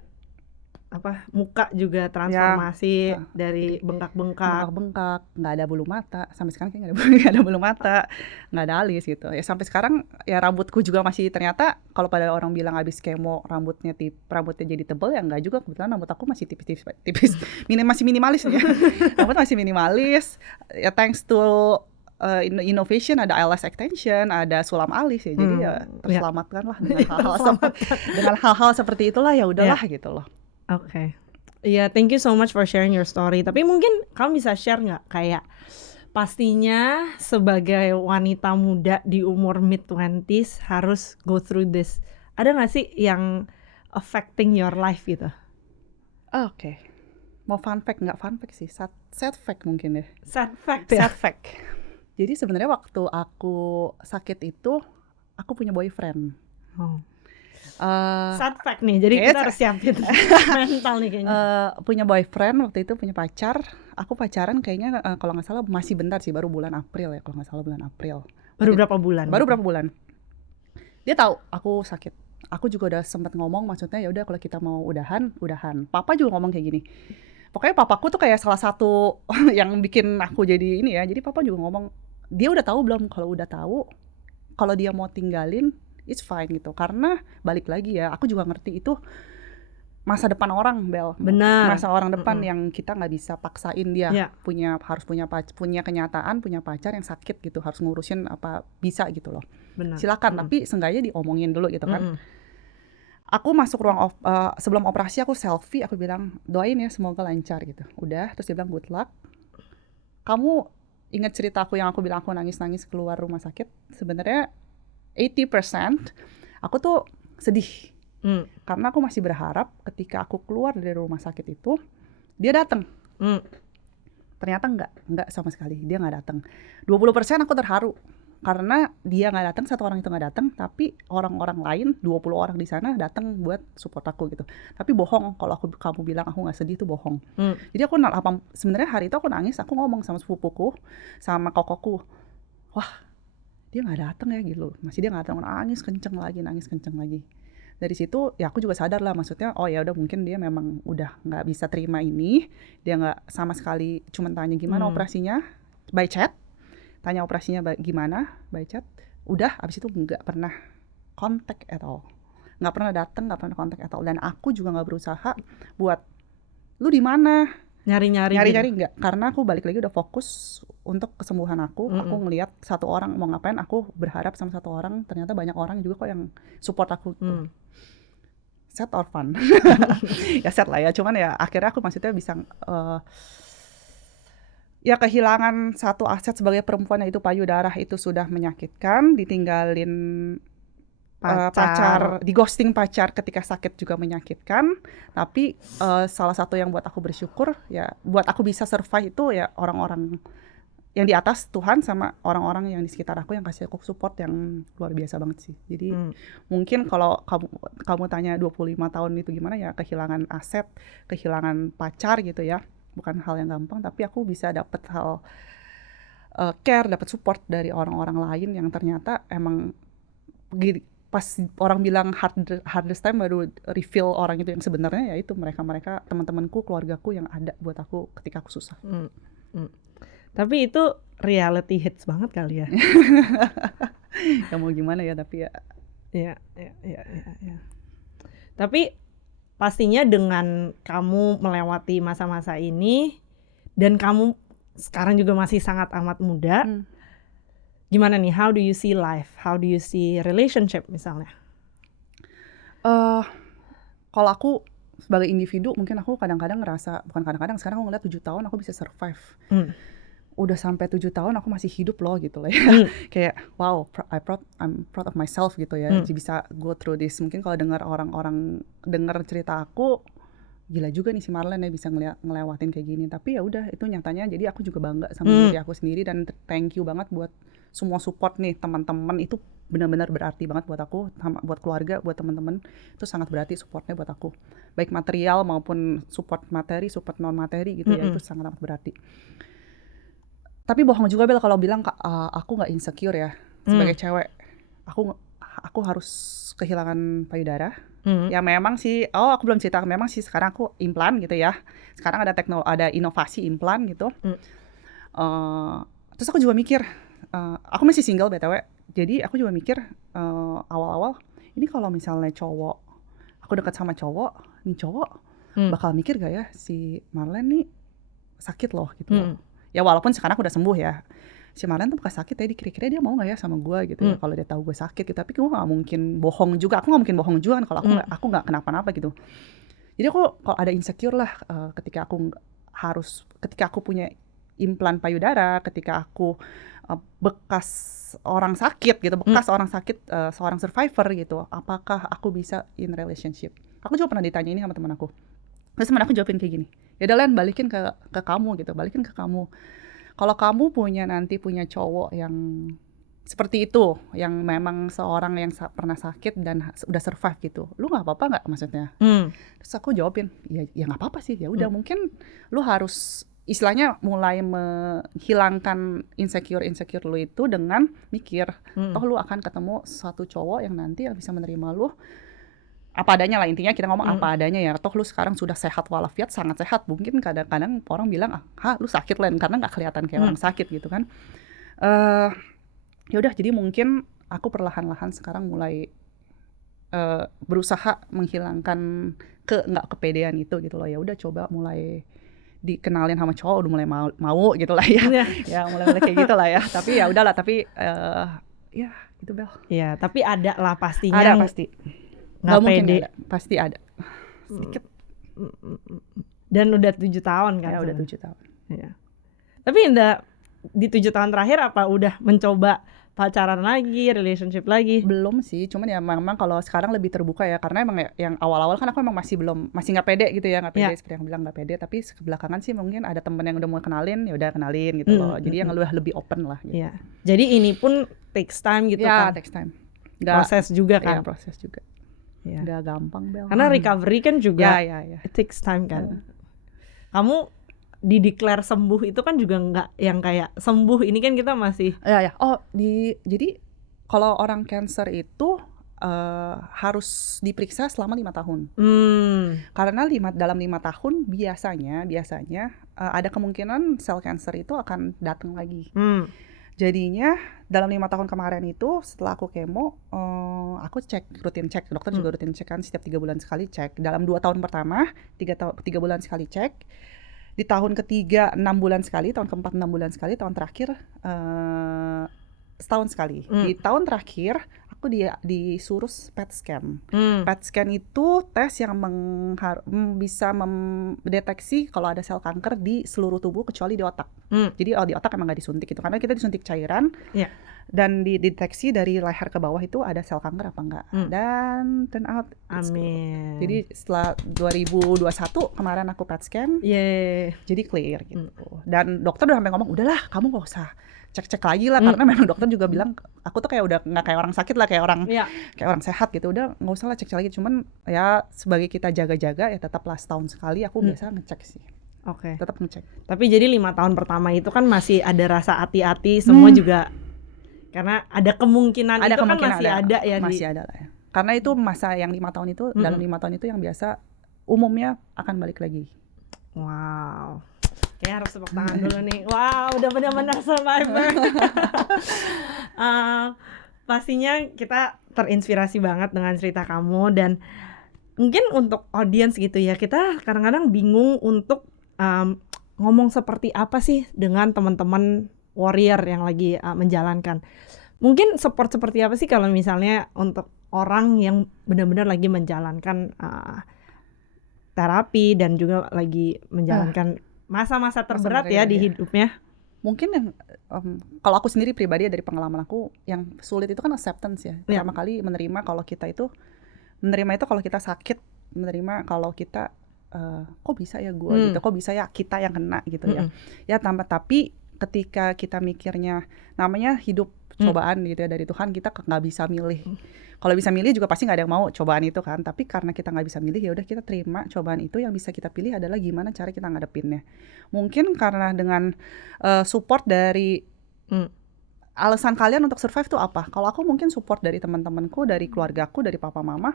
muka juga transformasi dari bengkak-bengkak, nggak ada bulu mata, sampai sekarang kayak nggak ada bulu mata, nggak ada alis gitu ya. Sampai sekarang ya rambutku juga masih, ternyata kalau pada orang bilang abis kemo rambutnya jadi tebal, ya nggak juga. Kebetulan rambut aku masih tipis, masih minimalis ya. Rambut masih minimalis ya, thanks to innovation, ada eyelash extension, ada sulam alis ya. Jadi ya terselamatkan lah dengan hal-hal seperti itulah, ya udahlah gitu loh. Oke. Iya, thank you so much for sharing your story. Tapi mungkin kamu bisa share nggak, kayak pastinya sebagai wanita muda di umur mid-20s harus go through this. Ada nggak sih yang affecting your life gitu? Oke. Mau fun fact? Nggak fun fact sih, sad fact mungkin deh. Sad fact ya? Sad fact. Jadi sebenarnya waktu aku sakit itu, aku punya boyfriend. Sad fact nih, jadi kita harus siapin mental nih kayaknya. Punya boyfriend waktu itu, punya pacar. Aku pacaran kayaknya kalau nggak salah masih bentar sih, baru bulan April ya, kalau nggak salah bulan April. Baru berapa bulan? Baru berapa bulan. Dia tahu aku sakit. Aku juga udah sempat ngomong, maksudnya ya udah kalau kita mau udahan. Papa juga ngomong kayak gini. Pokoknya papaku tuh kayak salah satu yang bikin aku jadi ini ya. Jadi papa juga ngomong, dia udah tahu belum? Kalau udah tahu, kalau dia mau tinggalin, it's fine gitu. Karena balik lagi ya, aku juga ngerti itu masa depan orang, Bel. Benar. Masa orang depan yang kita nggak bisa paksain dia. Harus punya kenyataan, punya pacar yang sakit gitu, harus ngurusin apa bisa gitu loh. Benar. Silakan, tapi seenggaknya diomongin dulu gitu kan. Aku masuk ruang sebelum operasi, aku selfie, aku bilang doain ya semoga lancar gitu. Udah, terus dia bilang good luck. Kamu ingat cerita aku yang aku bilang aku nangis-nangis keluar rumah sakit, sebenarnya 80% aku tuh sedih. Karena aku masih berharap ketika aku keluar dari rumah sakit itu dia datang. Ternyata enggak sama sekali, dia nggak datang. 20% aku terharu karena dia nggak datang, satu orang itu nggak datang, tapi orang-orang lain 20 orang di sana datang buat support aku gitu. Tapi bohong kalau kamu bilang aku nggak sedih, itu bohong. Jadi aku sebenarnya hari itu aku nangis, aku ngomong sama sepupuku, sama kokoku, wah dia nggak datang ya gitu, masih dia nggak datang, nangis kenceng lagi. Dari situ ya aku juga sadar lah, maksudnya oh ya udah mungkin dia memang udah nggak bisa terima ini, dia nggak sama sekali, cuman tanya gimana operasinya by chat, tanya operasinya gimana by chat, udah abis itu nggak pernah kontak at all, nggak pernah datang, nggak pernah kontak at all. Dan aku juga nggak berusaha buat lu di mana nyari gitu. Nggak, karena aku balik lagi udah fokus untuk kesembuhan aku. Aku ngelihat satu orang mau ngapain, aku berharap sama satu orang, ternyata banyak orang juga kok yang support aku gitu. Sad or fun? Ya sad lah ya, cuman ya akhirnya aku maksudnya bisa ya kehilangan satu aset sebagai perempuan, yaitu payudara, itu sudah menyakitkan. Ditinggalin pacar, di ghosting pacar ketika sakit juga menyakitkan. Tapi salah satu yang buat aku bersyukur ya, buat aku bisa survive itu ya orang-orang yang di atas, Tuhan, sama orang-orang yang di sekitar aku yang kasih aku support yang luar biasa banget sih. Jadi mungkin kalau kamu tanya 25 tahun itu gimana, ya kehilangan aset, kehilangan pacar gitu ya, bukan hal yang gampang, tapi aku bisa dapet hal care, dapet support dari orang-orang lain yang ternyata emang pas orang bilang hardest time baru reveal orang itu yang sebenarnya, yaitu mereka teman-temanku, keluargaku yang ada buat aku ketika aku susah. Tapi itu reality hits banget kali ya. Ya mau gimana ya, tapi ya. Ya. Tapi pastinya dengan kamu melewati masa-masa ini dan kamu sekarang juga masih sangat amat muda, gimana nih? How do you see life? How do you see relationship misalnya? Kalau aku sebagai individu, mungkin aku kadang-kadang ngerasa, bukan kadang-kadang, sekarang aku ngeliat 7 tahun aku bisa survive. Udah sampai 7 tahun aku masih hidup loh gitu lah ya. Kayak wow, I'm proud of myself gitu ya. Bisa go through this. Mungkin kalau dengar orang-orang dengar cerita aku, gila juga nih si Marlene ya bisa ngelewatin kayak gini. Tapi ya udah, itu nyatanya. Jadi aku juga bangga sama diri aku sendiri, dan thank you banget buat semua support nih teman-teman. Itu benar-benar berarti banget buat aku, buat keluarga, buat teman-teman. Itu sangat berarti supportnya buat aku. Baik material maupun support materi, support non materi gitu ya. Itu sangat amat berarti. Tapi bohong juga Bel kalau bilang aku nggak insecure ya sebagai cewek. Aku harus kehilangan payudara. Ya memang sih, aku belum cerita, memang sih sekarang aku implan gitu ya. Sekarang ada inovasi implan gitu. Terus aku juga mikir, aku masih single BTW. Jadi aku juga mikir awal-awal, ini kalau misalnya cowok, aku dekat sama cowok, nih cowok bakal mikir gak ya si Marlene nih sakit loh gitu loh. Ya walaupun sekarang aku udah sembuh ya, si Marlene tuh bekas sakit ya, kira-kira dia mau nggak ya sama gue gitu ya kalau dia tahu gue sakit gitu. Tapi gue nggak mungkin bohong juga, aku nggak mungkin bohong juga kan kalau aku nggak kenapa-napa gitu. Jadi aku kalau ada insecure lah ketika aku punya implan payudara, ketika aku bekas orang sakit gitu, orang sakit, seorang survivor gitu, apakah aku bisa in relationship? Aku juga pernah ditanya ini sama teman aku. Terus teman aku jawabin kayak gini, ya udah Len, balikin ke kamu gitu, balikin ke kamu. Kalau kamu nanti punya cowok yang seperti itu, yang memang seorang yang pernah sakit dan udah survive gitu, lu nggak apa-apa nggak maksudnya? Terus aku jawabin, ya nggak apa-apa sih, ya udah mungkin lu harus istilahnya mulai menghilangkan insecure lu itu dengan mikir, toh lu akan ketemu satu cowok yang nanti yang bisa menerima lu apa adanya lah, intinya kita ngomong apa adanya ya. Toh lu sekarang sudah sehat walafiat, sangat sehat. Mungkin kadang-kadang orang bilang, lu sakit Len, karena nggak kelihatan kayak orang sakit gitu kan. Ya udah, jadi mungkin aku perlahan-lahan sekarang mulai berusaha menghilangkan nggak kepedean itu gitu loh. Ya udah, coba mulai dikenalin sama cowok, udah mulai mau gitu lah ya. Ya mulai kayak gitu lah ya. Tapi ya udahlah, tapi ya gitu Bel. Ya tapi ada lah pastinya. Ada pasti. Nggak mungkin pede. Ada, pasti ada sedikit. Dan udah 7 tahun kan? Ya udah 7 tahun. Ya. Tapi di 7 tahun terakhir apa udah mencoba pacaran lagi, relationship lagi? Belum sih, cuman ya memang kalau sekarang lebih terbuka ya, karena emang yang awal-awal kan aku emang masih nggak pede gitu ya, nggak pede seperti yang bilang nggak pede, tapi belakangan sih mungkin ada temen yang udah mau kenalin, ya udah kenalin gitu loh, jadi yang lebih open lah gitu. Jadi ini pun takes time gitu kan? Ya, takes time. Proses juga kan? Ya, proses juga. Nggak gampang, Bel. Karena recovery kan juga it takes time kan. Kamu dideklar sembuh itu kan juga nggak yang kayak sembuh, ini kan kita masih jadi kalau orang cancer itu harus diperiksa selama 5 tahun. Karena dalam 5 tahun biasanya ada kemungkinan sel cancer itu akan datang lagi. Jadinya dalam 5 tahun kemarin itu setelah aku kemo, aku rutin cek, dokter juga rutin cek kan, setiap 3 bulan sekali cek. Dalam 2 tahun pertama 3 bulan sekali cek. Di tahun ketiga 6 bulan sekali, tahun keempat 6 bulan sekali, tahun terakhir setahun sekali. Di tahun terakhir aku disuruh PET scan. PET scan itu tes yang bisa mendeteksi kalau ada sel kanker di seluruh tubuh kecuali di otak. Jadi di otak emang nggak disuntik gitu, karena kita disuntik cairan. Dan dideteksi dari leher ke bawah itu ada sel kanker apa enggak. Dan turn out amin. Jadi setelah 2021 kemarin aku PET scan, jadi clear gitu. Dan dokter udah sampai ngomong, udahlah kamu gak usah cek-cek lagi lah, karena memang dokter juga bilang aku tuh kayak udah nggak kayak orang sakit lah, kayak orang sehat gitu, udah nggak usah lah cek-cek lagi. Cuman ya sebagai kita jaga-jaga ya tetaplah setahun sekali aku biasa ngecek sih. Tetap ngecek. Tapi jadi 5 tahun pertama itu kan masih ada rasa hati-hati, semua juga karena ada kemungkinan itu kan masih ada ya. Masih ada lah ya. Karena itu masa yang 5 tahun itu, dalam 5 tahun itu yang biasa umumnya akan balik lagi. Wow. Kayaknya harus tepuk tangan dulu nih. Wow, udah benar-benar survivor. Pastinya kita terinspirasi banget dengan cerita kamu, dan mungkin untuk audiens gitu ya, kita kadang-kadang bingung untuk ngomong seperti apa sih dengan teman-teman warrior yang lagi menjalankan. Mungkin support seperti apa sih kalau misalnya untuk orang yang benar-benar lagi menjalankan terapi dan juga lagi menjalankan masa-masa terberat ya di hidupnya. Mungkin yang kalau aku sendiri pribadi dari pengalaman aku, yang sulit itu kan acceptance ya. Pertama kali menerima kalau kita itu kalau kita sakit, menerima kalau kita kok bisa ya gue gitu, kok bisa ya kita yang kena gitu ya. Ya tapi ketika kita mikirnya namanya hidup cobaan gitu ya dari Tuhan, kita nggak bisa milih. Kalau bisa milih juga pasti nggak ada yang mau cobaan itu kan. Tapi karena kita nggak bisa milih, ya udah kita terima cobaan itu. Yang bisa kita pilih adalah gimana cara kita ngadepinnya. Mungkin karena dengan support dari alasan kalian untuk survive tuh apa? Kalau aku mungkin support dari teman-temanku, dari keluargaku, dari papa mama.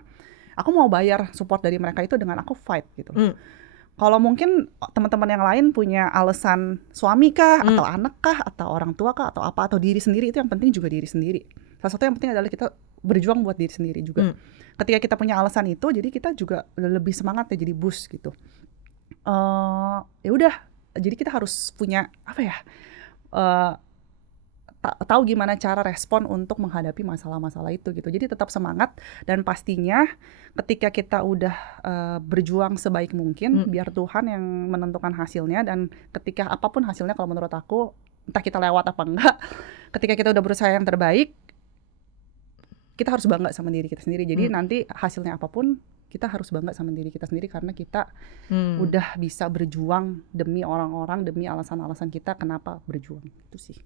Aku mau bayar support dari mereka itu dengan aku fight gitu. Kalau mungkin teman-teman yang lain punya alasan suami kah, atau anak kah, atau orang tua kah, atau apa, atau diri sendiri, itu yang penting juga diri sendiri. Salah satu yang penting adalah kita berjuang buat diri sendiri juga. Ketika kita punya alasan itu, jadi kita juga lebih semangat ya, jadi boost gitu. Ya udah, jadi kita harus punya apa ya? Tahu gimana cara respon untuk menghadapi masalah-masalah itu gitu. Jadi tetap semangat, dan pastinya ketika kita udah berjuang sebaik mungkin, biar Tuhan yang menentukan hasilnya. Dan ketika apapun hasilnya, kalau menurut aku, entah kita lewat apa enggak, ketika kita udah berusaha yang terbaik, kita harus bangga sama diri kita sendiri. Jadi nanti hasilnya apapun, kita harus bangga sama diri kita sendiri, karena kita udah bisa berjuang demi orang-orang, demi alasan-alasan kita kenapa berjuang. Itu sih.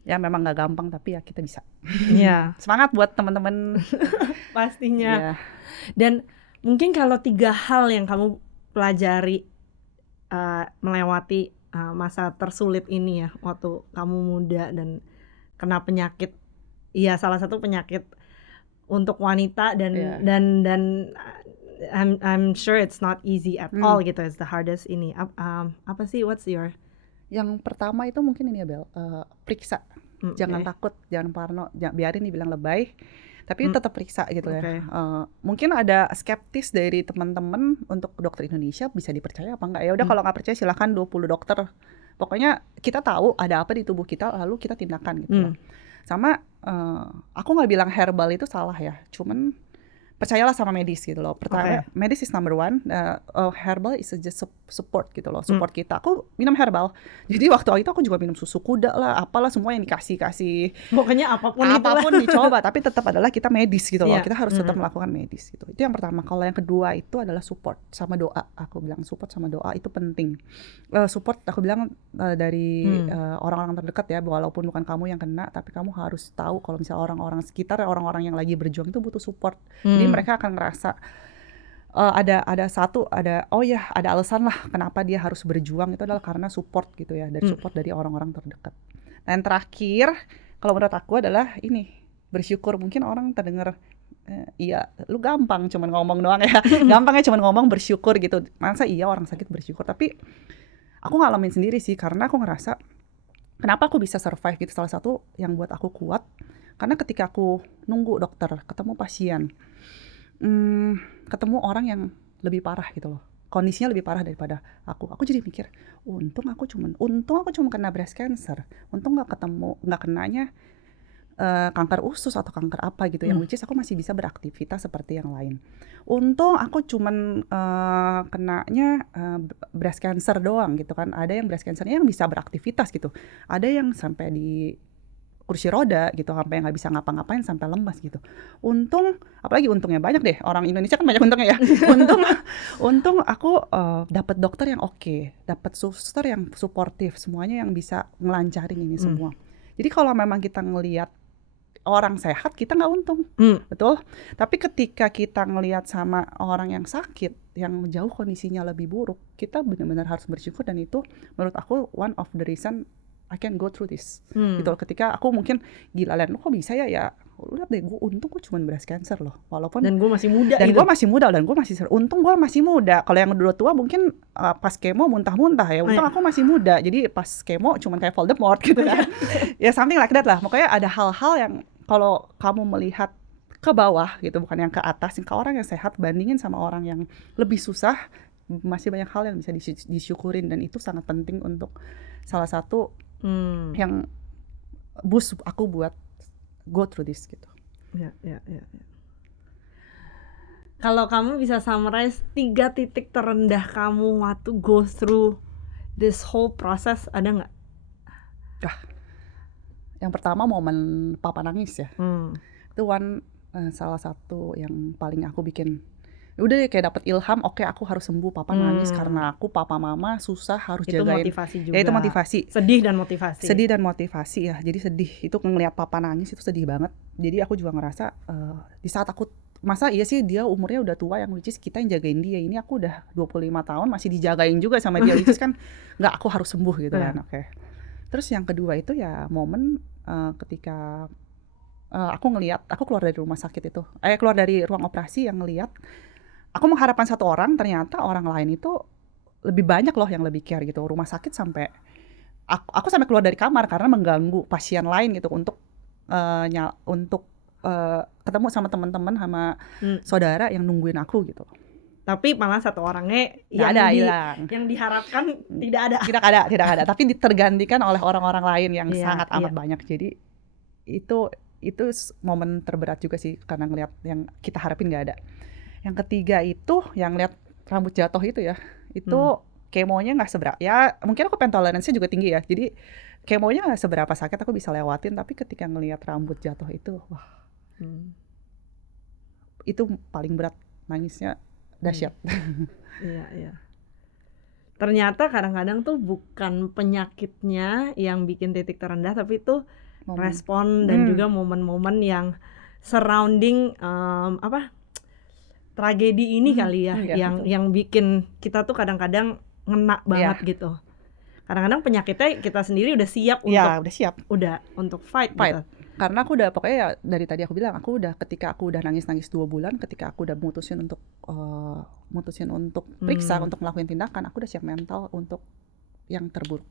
Ya memang nggak gampang, tapi ya kita bisa. Semangat buat teman-teman. Pastinya. Dan mungkin kalau 3 hal yang kamu pelajari melewati masa tersulit ini ya, waktu kamu muda dan kena penyakit, salah satu penyakit untuk wanita, dan I'm sure it's not easy at all gitu, it's the hardest ini. Apa sih, what's your? Yang pertama itu mungkin ini ya Bel, periksa. Jangan takut, jangan parno, biarin dibilang lebay, tapi tetap periksa gitu ya. Mungkin ada skeptis dari teman-teman untuk dokter Indonesia, bisa dipercaya apa enggak ya. Udah kalau nggak percaya silahkan 20 dokter. Pokoknya kita tahu ada apa di tubuh kita, lalu kita tindakan gitu. Sama aku nggak bilang herbal itu salah ya, cuman percayalah sama medis gitu loh. Pertama, Oke. medis is number one. Herbal is just support gitu loh, support kita. Aku minum herbal. Jadi waktu itu aku juga minum susu kuda lah, apalah semua yang kasih Pokoknya apapun itulah. apapun dicoba. Tapi tetap adalah kita medis gitu loh. Iya. Kita harus tetap melakukan medis gitu. Itu yang pertama. Kalau yang kedua itu adalah support sama doa. Aku bilang support sama doa itu penting. Support aku bilang dari orang-orang terdekat ya, walaupun bukan kamu yang kena, tapi kamu harus tahu kalau misalnya orang-orang sekitar, orang-orang yang lagi berjuang itu butuh support. Jadi mereka akan ngerasa ada alasan lah kenapa dia harus berjuang, itu adalah karena support gitu ya, dari support dari orang-orang terdekat. Dan terakhir kalau menurut aku adalah ini, bersyukur. Mungkin orang terdengar iya lu gampang cuman ngomong doang ya, gampangnya cuman ngomong bersyukur gitu, masa iya orang sakit bersyukur. Tapi aku ngalamin sendiri sih, karena aku ngerasa kenapa aku bisa survive gitu. Salah satu yang buat aku kuat karena ketika aku nunggu dokter, ketemu pasien, ketemu orang yang lebih parah gitu loh, kondisinya lebih parah daripada aku jadi mikir, untung aku cuma kena breast cancer, untung nggak kenanya kanker usus atau kanker apa gitu, yang which is aku masih bisa beraktivitas seperti yang lain. Untung aku cuman kenanya breast cancer doang gitu kan. Ada yang breast cancernya yang bisa beraktivitas gitu, ada yang sampai di kursi roda gitu, sampai nggak bisa ngapa-ngapain, sampai lemas gitu. Untung, apalagi untungnya banyak deh, orang Indonesia kan banyak untungnya ya. untung aku dapat dokter yang oke, dapat suster yang suportif, semuanya yang bisa ngelancarin ini semua. Jadi kalau memang kita ngelihat orang sehat, kita nggak untung, betul. Tapi ketika kita ngelihat sama orang yang sakit, yang jauh kondisinya lebih buruk, kita benar-benar harus bersyukur. Dan itu menurut aku one of the reason I can go through this. Gitu loh. Ketika aku mungkin gila, Len, kok bisa ya lihat deh, gue untung gue cuma breast cancer loh, walaupun dan gue masih muda dan gitu. gue masih muda, dan gue masih untung gue masih muda. Kalau yang udah tua mungkin pas kemo muntah-muntah ya, untung aku masih muda, jadi pas kemo cuma kayak Voldemort gitu kan. Ya something like that lah. Makanya ada hal-hal yang kalau kamu melihat ke bawah gitu, bukan yang ke atas, yang ke orang yang sehat bandingin sama orang yang lebih susah, masih banyak hal yang bisa disyukurin. Dan itu sangat penting untuk salah satu yang boost aku buat go through this gitu. Ya. Kalau kamu bisa summarize 3 titik terendah kamu waktu go through this whole process, ada nggak? Yang pertama momen papa nangis ya. Itu salah satu yang paling aku bikin udah kayak dapet ilham, oke, aku harus sembuh, papa nangis karena aku, papa mama susah harus itu jagain. Motivasi juga. Ya itu motivasi. Sedih dan motivasi Ya. Jadi sedih itu ngelihat papa nangis, itu sedih banget. Jadi aku juga ngerasa di saat aku, masa iya sih dia umurnya udah tua, yang which is kita yang jagain dia, ini aku udah 25 tahun masih dijagain juga sama dia, which is kan nggak, aku harus sembuh gitu kan. Oke. Terus yang kedua itu ya momen ketika aku ngelihat, aku keluar dari rumah sakit itu, keluar dari ruang operasi, yang ngelihat aku mengharapkan satu orang, ternyata orang lain itu lebih banyak loh yang lebih care gitu. Rumah sakit sampai aku sampai keluar dari kamar karena mengganggu pasien lain gitu, untuk ketemu sama teman-teman, sama saudara yang nungguin aku gitu. Tapi malah satu orangnya yang diharapkan tidak ada. Tapi tergantikan oleh orang-orang lain yang sangat amat banyak. Jadi itu momen terberat juga sih, karena ngelihat yang kita harapin nggak ada. Yang ketiga itu yang lihat rambut jatuh itu ya, itu kemonya nggak seberapa, ya mungkin aku pain tolerance-nya juga tinggi ya, jadi kemonya nggak seberapa sakit, aku bisa lewatin. Tapi ketika ngelihat rambut jatuh itu, wah, itu paling berat, nangisnya dahsyat. Iya. Ternyata kadang-kadang tuh bukan penyakitnya yang bikin titik terendah, tapi itu respon dan juga momen-momen yang surrounding tragedi ini kali ya, yang bikin kita tuh kadang-kadang ngena banget gitu. Kadang-kadang penyakitnya kita sendiri udah siap untuk fight. Gitu. Karena aku udah, pokoknya ya dari tadi aku bilang, ketika aku udah nangis 2 bulan, ketika aku udah mutusin untuk periksa, untuk ngelakuin tindakan, aku udah siap mental untuk yang terburuk.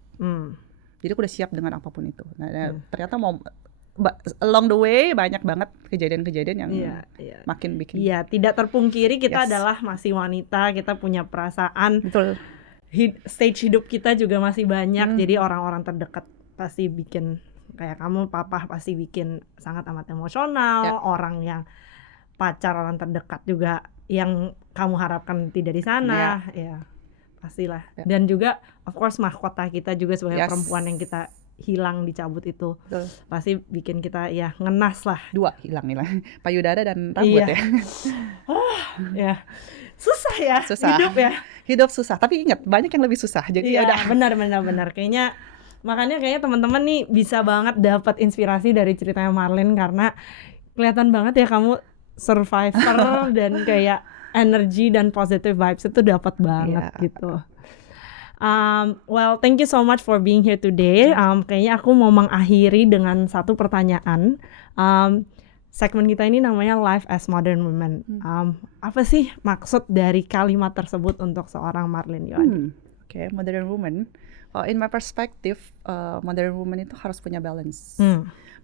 Jadi aku udah siap dengan apapun itu. Nah, ternyata along the way banyak banget kejadian-kejadian yang makin bikin. Iya, tidak terpungkiri kita adalah masih wanita, kita punya perasaan. Betul. Stage hidup kita juga masih banyak. Jadi orang-orang terdekat pasti bikin, kayak kamu, papa pasti bikin sangat amat emosional. Orang yang pacar, orang terdekat juga yang kamu harapkan tidak di sana, ya pastilah. Dan juga of course mahkota kita juga sebagai perempuan yang kita hilang, dicabut itu pasti bikin kita ya ngenas lah. 2 hilang payudara dan rambut ya susah ya hidup susah, tapi ingat banyak yang lebih susah, jadi benar kayaknya makanya teman-teman nih bisa banget dapat inspirasi dari ceritanya Marlyn, karena kelihatan banget ya kamu survivor dan kayak energi dan positive vibes itu dapat banget gitu. Well, thank you so much for being here today. Kayaknya aku mau mengakhiri dengan satu pertanyaan. Segmen kita ini namanya Life as Modern Woman. Apa sih maksud dari kalimat tersebut untuk seorang Marlyn Yohani? Okay, modern woman. In my perspective, modern woman itu harus punya balance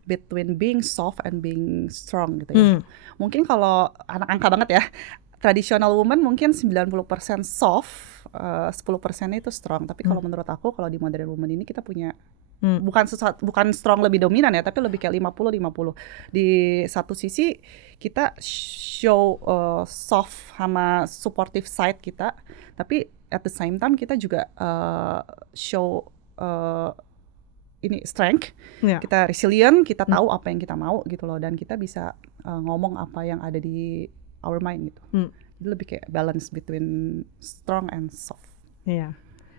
between being soft and being strong gitu ya. Mungkin kalau anak angka banget ya, traditional woman mungkin 90% soft, 10% itu strong. Tapi kalau menurut aku, kalau di modern woman ini kita punya bukan strong lebih dominan ya, tapi lebih kayak 50-50. Di satu sisi kita show soft sama supportive side kita, tapi at the same time kita juga show ini strength, kita resilient, kita tahu apa yang kita mau gitu loh, dan kita bisa ngomong apa yang ada di our mind gitu. Jadi lebih kayak balance between strong and soft. Iya.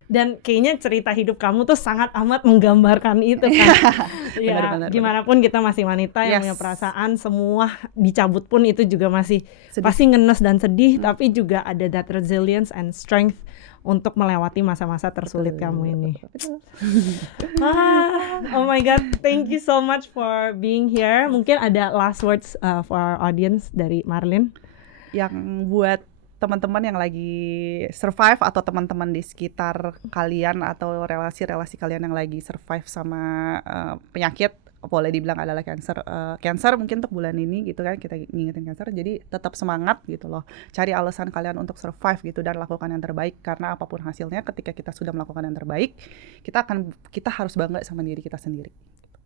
Dan kayaknya cerita hidup kamu tuh sangat amat menggambarkan itu kan. Benar. Gimana pun kita masih wanita yang punya perasaan, semua dicabut pun itu juga masih pasti ngenes dan sedih, tapi juga ada that resilience and strength untuk melewati masa-masa tersulit kamu ini. Oh my God, thank you so much for being here. Mungkin ada last words for our audience dari Marlyn? Yang buat teman-teman yang lagi survive, atau teman-teman di sekitar kalian, atau relasi-relasi kalian yang lagi survive sama penyakit, boleh dibilang adalah cancer mungkin untuk bulan ini gitu kan, kita ngingetin cancer. Jadi tetap semangat gitu loh, cari alasan kalian untuk survive gitu, dan lakukan yang terbaik, karena apapun hasilnya ketika kita sudah melakukan yang terbaik, kita harus bangga sama diri kita sendiri.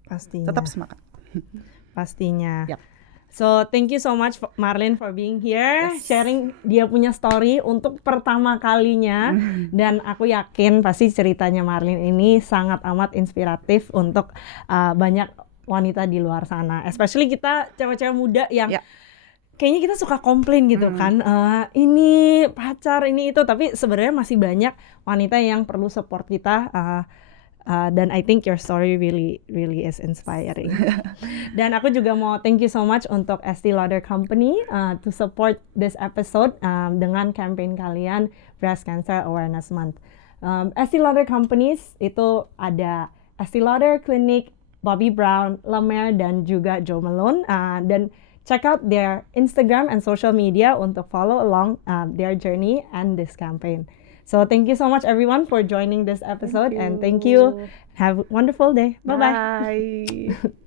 Pastinya. Tetap semangat. Pastinya. So thank you so much Marlyn for being here, sharing dia punya story untuk pertama kalinya. Dan aku yakin pasti ceritanya Marlyn ini sangat amat inspiratif untuk banyak wanita di luar sana, especially kita cewek-cewek muda yang kayaknya kita suka komplain gitu kan, ini pacar, ini itu, tapi sebenarnya masih banyak wanita yang perlu support kita. Dan I think your story really is inspiring. Dan aku juga mau thank you so much untuk Estee Lauder Company to support this episode dengan campaign kalian Breast Cancer Awareness Month. Estee Lauder Companies itu ada Estee Lauder Clinic, Bobbi Brown, La Mer, dan juga Jo Malone. Dan check out their Instagram and social media untuk follow along their journey and this campaign. So thank you so much everyone for joining this episode, and thank you. Have a wonderful day. Bye-bye. Bye.